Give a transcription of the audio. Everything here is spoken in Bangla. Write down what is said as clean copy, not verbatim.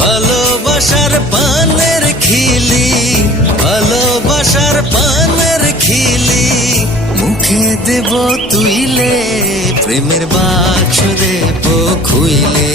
ভালোবাসার পানের খিলি, ভালোবাসার পানের খিলি মুখে দেব তুইলে, প্রেমের বাক্স দেব খুইলে।